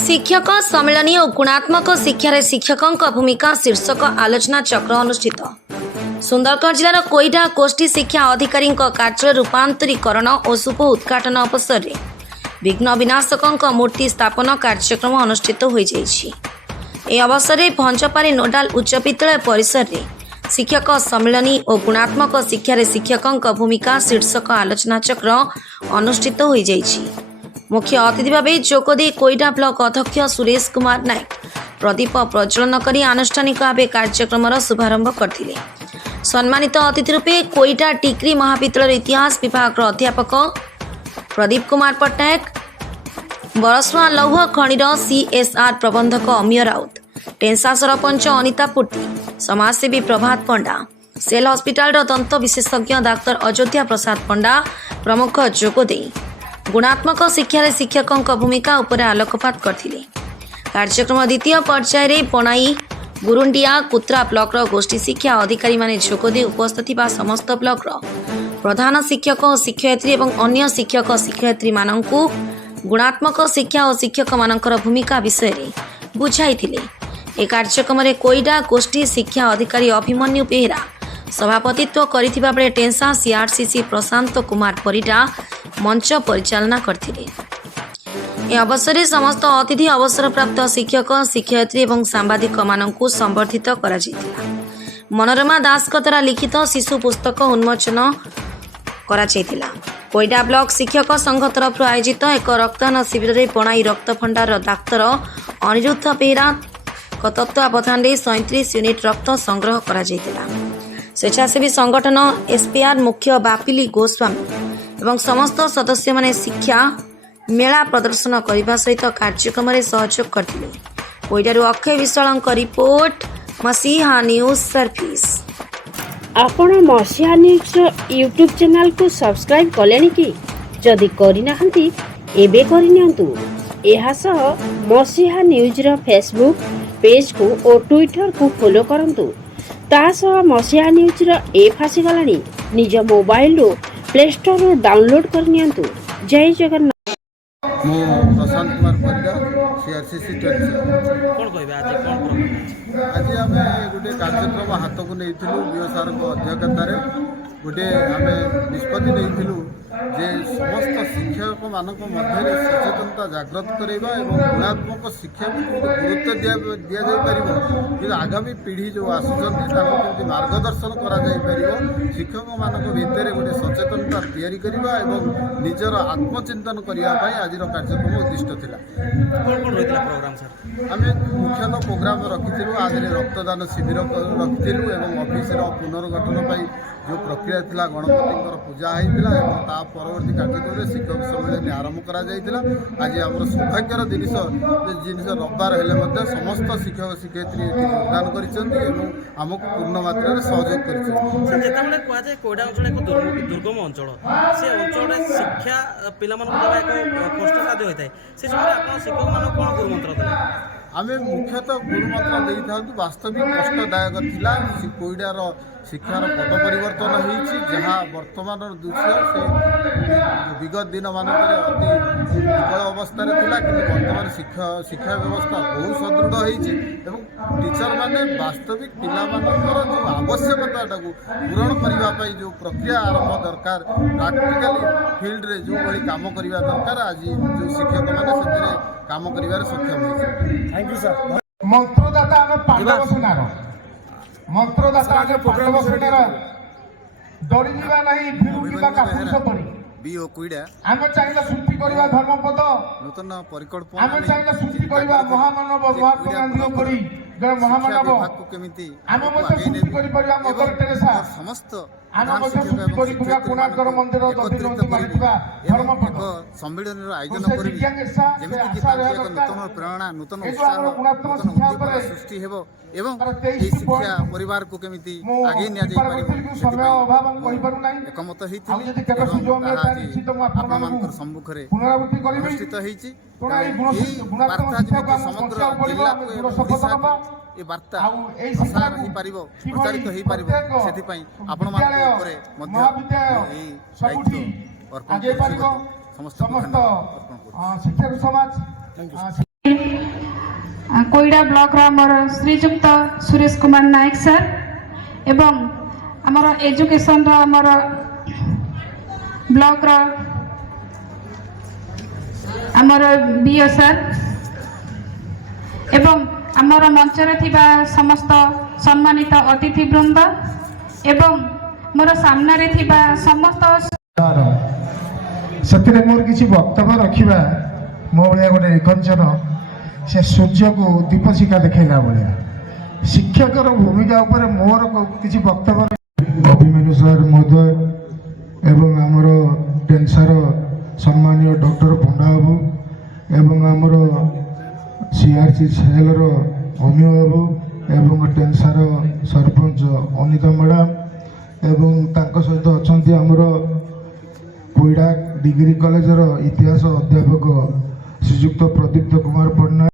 शिक्षक सम्मेलन और गुणात्मक शिक्षार शिक्षकों भूमिका शीर्षक आलोचना चक्र अनुष्ठित। सुंदरगढ़ जिलार कोईटा गोष्ठी शिक्षा अधिकारी कार्यालय रूपांतरीकरण और शुभ उद्घाटन अवसर में विघ्न विनाशकों मूर्ति स्थापन कार्यक्रम अनुष्ठित हो जाइछि। यह अवसर में भंजपारी नोडाल उच्च विद्यालय परिसर में शिक्षक सम्मेलन और गुणात्मक शिक्षार शिक्षकों भूमिका शीर्षक आलोचना चक्र अनुष्ठित हो जाइछि। मुख्य अतिथि भाव जोगदे कोईटा ब्लॉक अध्यक्ष सुरेश कुमार नायक प्रदीप प्रज्वलन कर आनुष्ठानिक भाव कार्यक्रम शुभारंभ करथिले। सम्मानित अतिथि रूपे कोईटा टिक्री महाविद्यालय इतिहास विभाग अध्यापक प्रदीप कुमार पट्टनायक, बरसुआ लौह खणीर सीएसआर प्रबंधक अमीय राउत, टेंसा सरपंच अनिता पूर्ति, समाजसेवी प्रभात पंडा, सेल हस्पिटाल दंत विशेषज्ञ डाक्तर अयोध्या प्रसाद पंडा प्रमुख जोगदे गुणात्मक शिक्षार शिक्षकों भूमिका उपर आलोकपात करथिले। कार्यक्रम द्वितीय पर्याय बणाई गुरुंडिया कुत्रा ब्लॉक गोष्ठी शिक्षा अधिकारी माने जोगदे उपस्थित समस्त ब्लॉक प्रधान शिक्षक और शिक्षयित्री और अन्य शिक्षक शिक्षयित्री माननकु गुणात्मक शिक्षा और शिक्षक मानकर भूमिका विषय में बुझाई। ए कार्यक्रम में कोईटा गोष्ठी शिक्षा अधिकारी अभिमन्यु बेहरा सभापतित्व करथिबा बेले टेंसा सीआरसीसी प्रशांत कुमार परिडा मंच परिचालना करथिले। ए अवसर में समस्त अतिथि अवसर प्राप्त शिक्षक शिक्षयित्री और सांबादिक माननकु संबर्धित करा जायतिला। मनोरमा दास द्वारा लिखित शिशु पुस्तक उन्मोचन करा जायतिला। कोईटा ब्लॉक शिक्षक संघ तरफ आयोजित एक रक्तदान शिविर में बणाई रक्त भंडार डाक्तर अनिरुद्ध बेहरा तत्वावधान 37 यूनिट रक्त संग्रह करा जायतिला। स्वेच्छासेवी संगठन एसपीआर मुख्य बापिली गोस्वामी एवं समस्त सदस्य माने शिक्षा मेला प्रदर्शन करने सहित कार्यक्रम में सहयोग करथिले। कोईटारू अक्षय विशाल रिपोर्ट मसीहा न्यूज सर्विस। आपण मसीहा न्यूज यूट्यूब चैनल को सब्सक्राइब कलेनी कि जदि करिना हंती एबे करिनियंतु। एहा सह मसीहा न्यूज रो फेसबुक पेज को और ट्विटर को फॉलो करंतु। ता सह मसीहा न्यूज रो ऐप आसी गलानी निज मोबाइल रो प्ले स्टोर रो डाउनलोड करनियंतु। जय जगन्नाथ। मो प्रशांत कुमार परिडा सीआरसीसी कौन कहबे आज कौन प्रोग्राम आज आम गोटे कार्यक्रम हाथ को नहीं बीओ सार अध्यक्षतार गोटे आम निष्पत्ति नहीं जे समस्त शिक्षक मान मध्य सचेतनता जागृत करवा और गुणात्मक शिक्षा को गुरुत्व दि जापर कि आगामी पीढ़ी जो आसुँच मार्गदर्शन कर शिक्षक मान भितर गोटे सचेतनता तैयारी करवा और निजर आत्मचिंतन करने आज कार्यक्रम उद्दिष्ट थिला। प्रोग्राम सर आम मुख्यतः प्रोग्राम रखी आज रक्तदान शिविर रखी और ऑफिस पुनर्गठन जो प्रक्रिया थी गणपति पूजा होता परवर्ती कार्यक्रम में शिक्षक सम्मेलन आरंभ करा आज आम सौभाग्यर जिनिस रविवार हेले समस्त शिक्षक शिक्षयित्री योगदान करमको पूर्ण मात्रा सहयोग कर कोईटा अंचल एक दुर्गम अंचल से अंचल शिक्षा पिला एक कष्ट साध्य होता है से समय आप शिक्षक मान कौन गुरुमंत्र देते आम मुख्यतः गुरुमंत्र दे था वास्तविक कष्टदायक थिला कोईडार शिक्षार पट परिवर्तन होहा वर्तमान दृश्य से विगत दिन मानक अति दुर्बल अवस्था कि वर्तमान शिक्षा व्यवस्था बहुत सदृढ़ होती टीचर मैंने वास्तविक पिला जो आवश्यकता पूरण करने जो प्रक्रिया आरंभ दरकार प्राक्टिकली फील्ड रे जो भाई काम करने दरकार आज जो शिक्षक मैंने काम कर सक्षम होती। Thank you sir. मंत्रदाता आम पांडव सेनार मंत्रदाता आम पांडव सेनार डरी जीवा नहीं फिर जीवा कापुरुष पड़ी बीओ कोईडा आम चाहिए सृष्टि करवा धर्मपद नूतन परिकल्पना आम चाहिए सृष्टि करवा महामानव महात्मा गांधी पड़ी जय महामानव आम सृष्टि कर मदर टेरेसा समस्त आम सृष्टि कर कोणार्कर मंदिर धर्मपद सम्मेलन आयोजन करी नूतन प्रेरणा नूतन उत्साह सृष्टि हो शिक्षा परिवार को केमिति आगे एकमत सम्मुख अनुष्ठित समग्र जिला ये वार्ता प्रसार हो पार प्रचारित हो पार से आपण दायित्व अर्पण समस्त शिक्षा समाज। कोईडा ब्लॉक आमर श्रीजुक्त सुरेश कुमार नायक सर एवं आमर एजुकेशन आमर ब्लॉक आमर बीओ सर एवं आमर मंचरे थिबा समस्त सम्मानित अतिथि वृंद एवं मोर सामने थिबा समस्त से मोर किसी वक्तव्य रखा मो भाया गोटे निकंचन से सूर्य को दीपशिखा देखला भाया शिक्षकर भूमिका उपर मोर किसी वक्तव्य अभिमन्यु सर महोदय एवं आमर टेन्सार सम्मानीय डॉक्टर पंडा बाबू एवं आमर सीआरसी सेलर अमिय बाबू एवं टेन्सार सरपंच अनिता मैडम एवं तांको सहित अच्छा आमर कोईडा डिग्री कॉलेजर इतिहास अध्यापक श्रीजुक्त प्रदीप्त कुमार